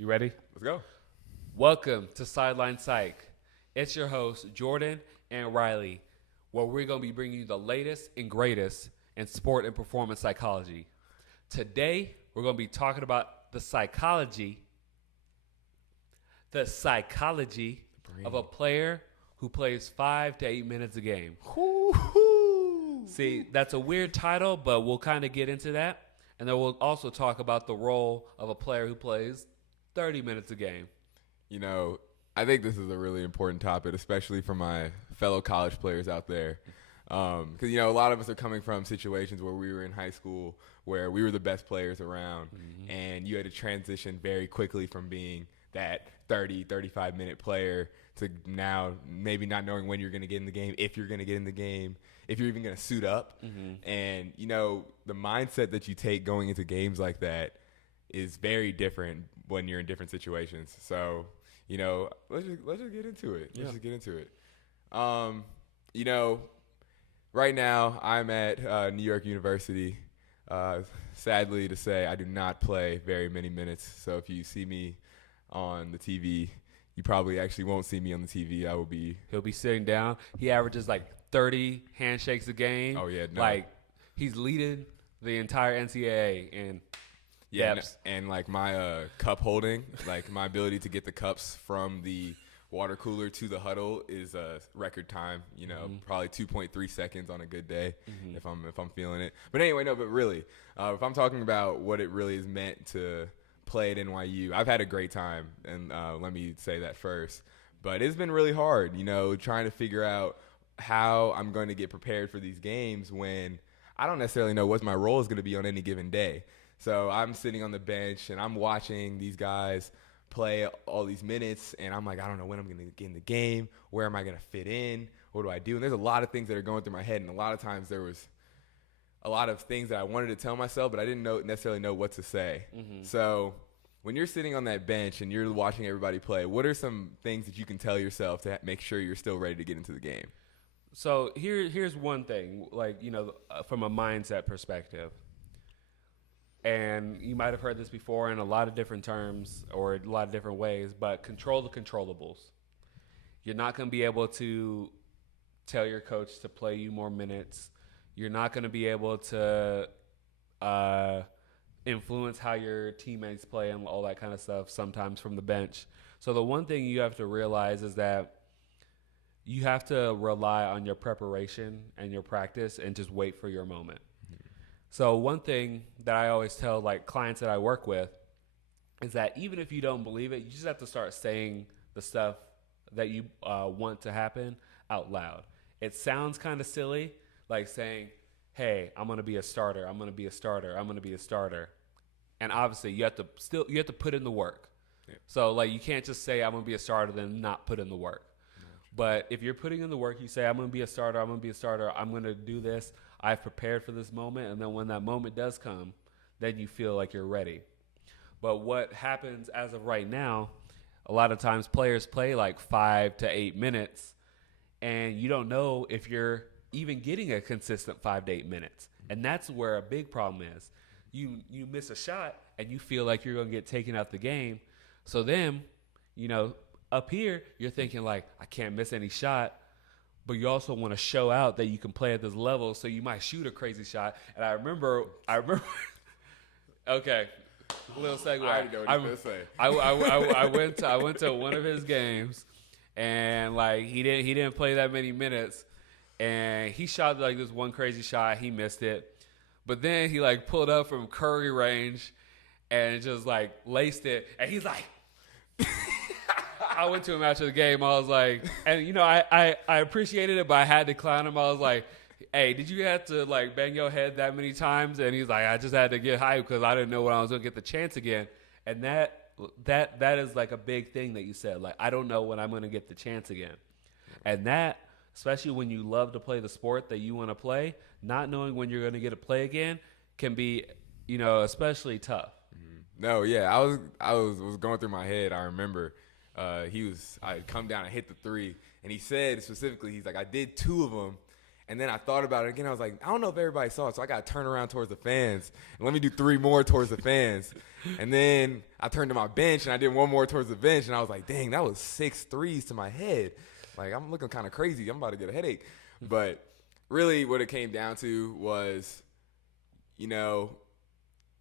You ready? Let's go. Welcome to Sideline Psych. It's your hosts, Jordan and Riley, where we're going to be bringing you the latest and greatest in sport and performance psychology. Today, we're going to be talking about the psychology of a player who plays 5 to 8 minutes a game. See, that's a weird title, but we'll kind of get into that. And then we'll also talk about the role of a player who plays 30 minutes a game. You know, I think this is a really important topic, especially for my fellow college players out there. Because, a lot of us are coming from situations where we were in high school where we were the best players around, and you had to transition very quickly from being that 30, 35-minute player to now maybe not knowing when you're going to get in the game, if you're going to get in the game, if you're even going to suit up. And, the mindset that you take going into games like that is very different when you're in different situations. So, let's just get into it. Let's just get into it. Right now I'm at New York University. Sadly to say, I do not play very many minutes. So if you see me on the TV, you probably actually won't see me on the TV. He'll be sitting down. He averages like 30 handshakes a game. Oh, yeah. No. Like, he's leading the entire NCAA in depths. And like my cup holding, like my ability to get the cups from the water cooler to the huddle is a record time. Probably 2.3 seconds on a good day if I'm feeling it. But anyway, no. But really, if I'm talking about what it really is meant to play at NYU, I've had a great time, and let me say that first. But it's been really hard, trying to figure out how I'm going to get prepared for these games when I don't necessarily know what my role is going to be on any given day. So I'm sitting on the bench and I'm watching these guys play all these minutes, and I'm like, I don't know when I'm going to get in the game. Where am I going to fit in? What do I do? And there's a lot of things that are going through my head, and a lot of times there was a lot of things that I wanted to tell myself, but I didn't necessarily know what to say. So when you're sitting on that bench and you're watching everybody play, what are some things that you can tell yourself to make sure you're still ready to get into the game? So here's one thing, from a mindset perspective. And you might have heard this before in a lot of different terms or a lot of different ways, but control the controllables. You're not going to be able to tell your coach to play you more minutes. You're not going to be able to influence how your teammates play and all that kind of stuff sometimes from the bench. So the one thing you have to realize is that you have to rely on your preparation and your practice and just wait for your moment. So one thing that I always tell clients that I work with is that even if you don't believe it, you just have to start saying the stuff that you want to happen out loud. It sounds kind of silly, like saying, hey, I'm going to be a starter. I'm going to be a starter. I'm going to be a starter. And obviously you have to put in the work. Yeah. So you can't just say I'm going to be a starter then not put in the work. But if you're putting in the work, you say, I'm going to be a starter, I'm going to be a starter, I'm going to do this, I've prepared for this moment, and then when that moment does come, then you feel like you're ready. But what happens as of right now, a lot of times players play 5 to 8 minutes, and you don't know if you're even getting a consistent 5 to 8 minutes. And that's where a big problem is. You miss a shot, and you feel like you're going to get taken out the game. So then, up here, you're thinking I can't miss any shot, but you also want to show out that you can play at this level, so you might shoot a crazy shot. And I remember. Okay, little segue. I already know what he's gonna say. I went to one of his games, and he didn't play that many minutes, and he shot this one crazy shot. He missed it, but then he pulled up from Curry range, and just laced it, and he's like. I went to him after the game. I was like, and I appreciated it, but I had to clown him. I was like, hey, did you have to bang your head that many times? And he's like, I just had to get hyped because I didn't know when I was going to get the chance again. And that is a big thing that you said. I don't know when I'm going to get the chance again. And that, especially when you love to play the sport that you want to play, not knowing when you're going to get to play again can be, especially tough. No, yeah, I was going through my head. I remember. I had come down and hit the three, and he said specifically, he's like, I did 2 of them, And then I thought about it again. I was like, I don't know if everybody saw it, so I got to turn around towards the fans and let me do 3 more towards the fans. And then I turned to my bench and I did 1 more towards the bench, and I was like, dang, that was 6 threes to my head. Like, I'm looking kind of crazy. I'm about to get a headache. But really what it came down to was, you know,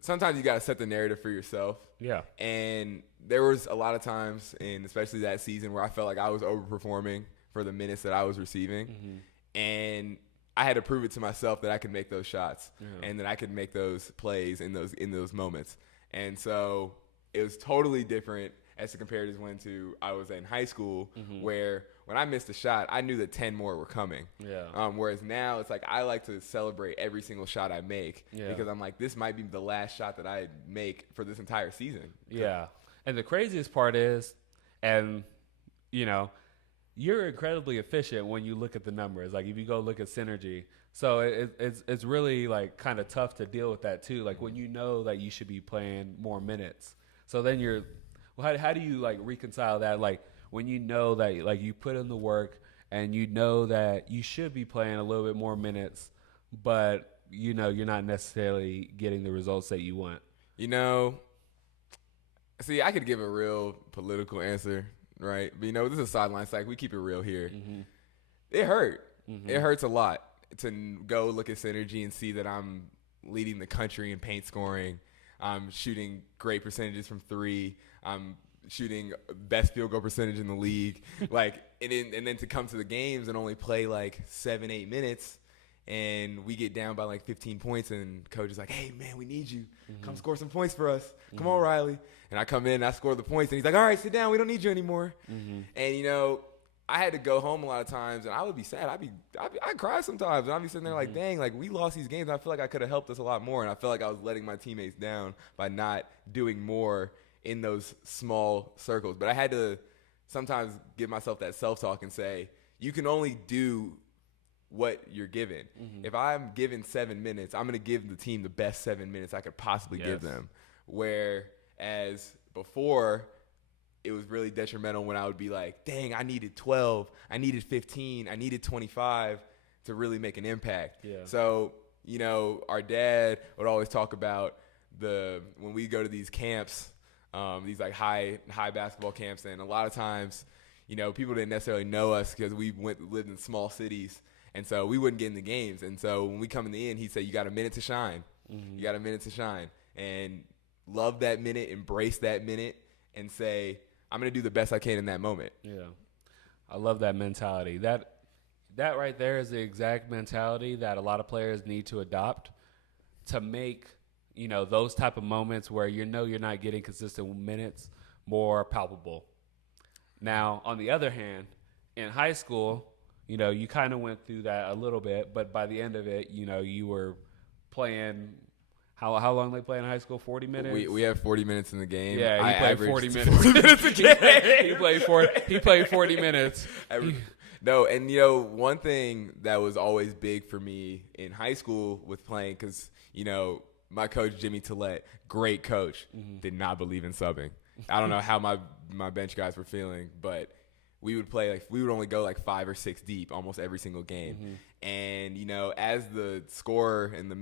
sometimes you got to set the narrative for yourself. Yeah. And there was a lot of times, and especially that season, where I felt like I was overperforming for the minutes that I was receiving. Mm-hmm. And I had to prove it to myself that I could make those shots and that I could make those plays in those moments. And so it was totally different as to compare to when I was in high school, where when I missed a shot, I knew that 10 more were coming. Yeah. Whereas now it's like I like to celebrate every single shot I make because I'm like, this might be the last shot that I make for this entire season. Yeah. And the craziest part is, and, you know, you're incredibly efficient when you look at the numbers. Like if you go look at synergy, so it's really like kind of tough to deal with that too. Like when you know that you should be playing more minutes, so then how do you like reconcile that? Like when you know that like you put in the work and you know that you should be playing a little bit more minutes, but you know you're not necessarily getting the results that you want. You know, see, I could give a real political answer. Right. But, you know, this is a sideline psych. We keep it real here. Mm-hmm. It hurt. Mm-hmm. It hurts a lot to go look at Synergy and see that I'm leading the country in paint scoring. I'm shooting great percentages from 3. I'm shooting best field goal percentage in the league. Like, and then to come to the games and only play like 7-8 minutes, and we get down by like 15 points, and coach is like, hey, man, we need you. Come score some points for us. Come on, Riley. And I come in and I score the points, and he's like, all right, sit down. We don't need you anymore. And, you know, I had to go home a lot of times, and I would be sad. I'd cry sometimes, and I'd be sitting there like, dang, like we lost these games. I feel like I could have helped us a lot more, and I feel like I was letting my teammates down by not doing more in those small circles. But I had to sometimes give myself that self-talk and say, you can only do what you're given. If I'm given 7 minutes, I'm going to give the team the best 7 minutes I could possibly give them. Whereas before, it was really detrimental when I would be like, dang, I needed 12, I needed 15, I needed 25 to really make an impact. Yeah. So, you know, our dad would always talk about when we go to these camps, these like high basketball camps, and a lot of times, you know, people didn't necessarily know us because we lived in small cities. And so we wouldn't get in the games. And so when we come in the end, he'd say, you got a minute to shine. You got a minute to shine. And love that minute, embrace that minute, and say, I'm going to do the best I can in that moment. Yeah. I love that mentality. That right there is the exact mentality that a lot of players need to adopt to make, you know, those type of moments where you know you're not getting consistent minutes more palpable. Now, on the other hand, in high school, you know, you kind of went through that a little bit, but by the end of it, you know, you were playing. How long they play in high school? 40 minutes. We have 40 minutes in the game. Yeah, he played 40 minutes. 40 minutes a game. He played 40 minutes. No, and you know, one thing that was always big for me in high school with playing, because you know, my coach Jimmy Tillett, great coach, did not believe in subbing. I don't know how my bench guys were feeling, but we would only go like 5 or 6 deep almost every single game. And, you know, as the scorer and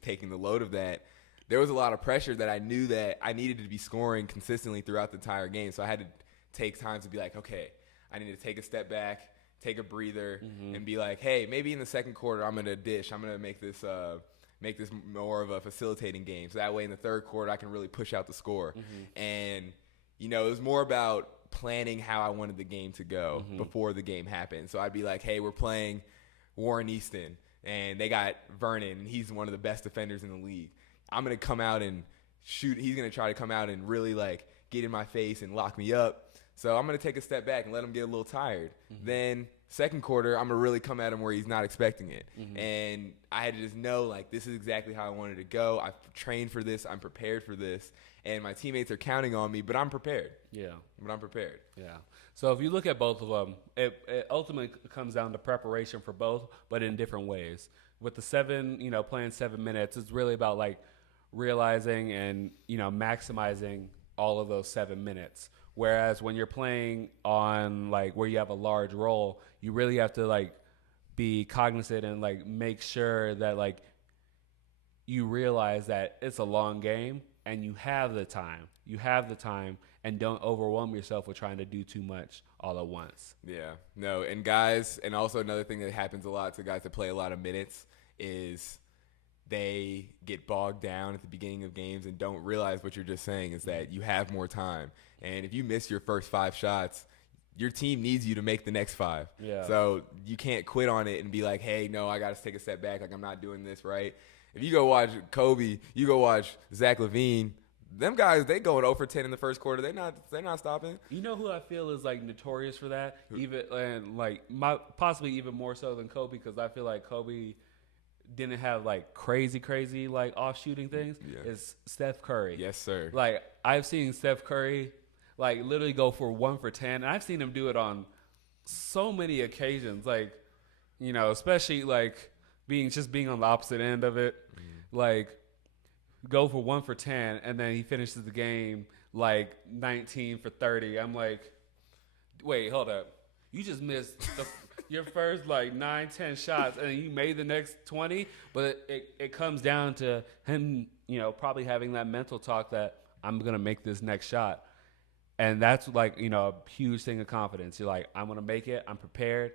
taking the load of that, there was a lot of pressure that I knew that I needed to be scoring consistently throughout the entire game. So I had to take time to be like, okay, I need to take a step back, take a breather, and be like, hey, maybe in the second quarter I'm going to dish. I'm going to make this more of a facilitating game. So that way in the third quarter I can really push out the score. And, you know, it was more about planning how I wanted the game to go before the game happened. So I'd be like, hey, we're playing Warren Easton, and they got Vernon, and he's one of the best defenders in the league. I'm going to come out and shoot. He's going to try to come out and really, like, get in my face and lock me up. So I'm going to take a step back and let him get a little tired. Then second quarter, I'm going to really come at him where he's not expecting it. And I had to just know, like, this is exactly how I wanted to go. I've trained for this. I'm prepared for this. And my teammates are counting on me, but I'm prepared. Yeah. But I'm prepared. Yeah. So if you look at both of them, it ultimately comes down to preparation for both, but in different ways. With the playing 7 minutes, it's really about, like, realizing and, you know, maximizing all of those 7 minutes. Whereas when you're playing on, like, where you have a large role, you really have to, like, be cognizant and like make sure that like you realize that it's a long game and you have the time. You have the time, and don't overwhelm yourself with trying to do too much all at once. Yeah, no, and guys, and also another thing that happens a lot to guys that play a lot of minutes is they get bogged down at the beginning of games and don't realize what you're just saying is that you have more time. And if you miss your first 5 shots, your team needs you to make the next 5. Yeah. So you can't quit on it and be like, hey, no, I got to take a step back. Like, I'm not doing this right. If you go watch Kobe, you go watch Zach LaVine, them guys, they going 0 for 10 in the first quarter. They're not stopping. You know who I feel is like notorious for that, even and like possibly even more so than Kobe, because I feel like Kobe didn't have like crazy like off shooting things. Yeah. Is Steph Curry? Yes, sir. Like I've seen Steph Curry like literally go for 1 for 10, and I've seen him do it on so many occasions. Like, you know, especially like being on the opposite end of it, like. Go for 1 for 10, and then he finishes the game like 19 for 30. I'm like, wait, hold up. You just missed your first like 9-10 shots, and you made the next 20. But it comes down to him, you know, probably having that mental talk that I'm gonna make this next shot, and that's like, you know, a huge thing of confidence. You're like, I'm gonna make it. I'm prepared.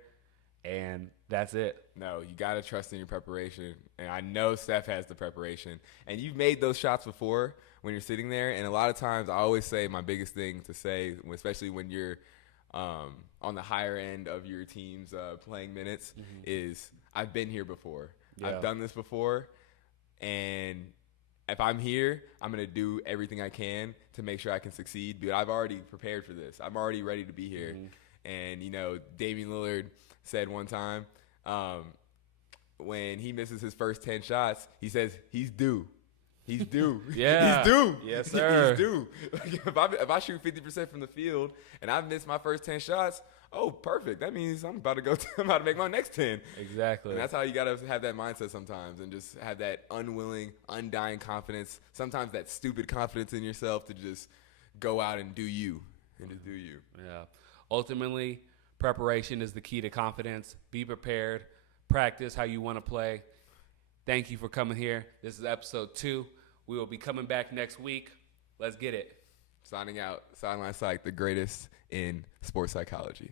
And that's it. No, you got to trust in your preparation. And I know Steph has the preparation. And you've made those shots before when you're sitting there. And a lot of times I always say my biggest thing to say, especially when you're on the higher end of your team's playing minutes, is I've been here before. Yeah. I've done this before. And if I'm here, I'm going to do everything I can to make sure I can succeed. But I've already prepared for this. I'm already ready to be here. And, you know, Damian Lillard said one time when he misses his first 10 shots, he says he's due. He's due. Yeah. He's due. Yes, sir. He's due. Like if I shoot 50% from the field and I miss my first 10 shots, oh, perfect. That means I'm about to make my next 10. Exactly. And that's how you got to have that mindset sometimes and just have that unwilling, undying confidence, sometimes that stupid confidence in yourself to just go out and do you and just do you. Yeah. Ultimately, preparation is the key to confidence. Be prepared. Practice how you want to play. Thank you for coming here. This is episode 2. We will be coming back next week. Let's get it. Signing out. Sideline Psych, the greatest in sports psychology.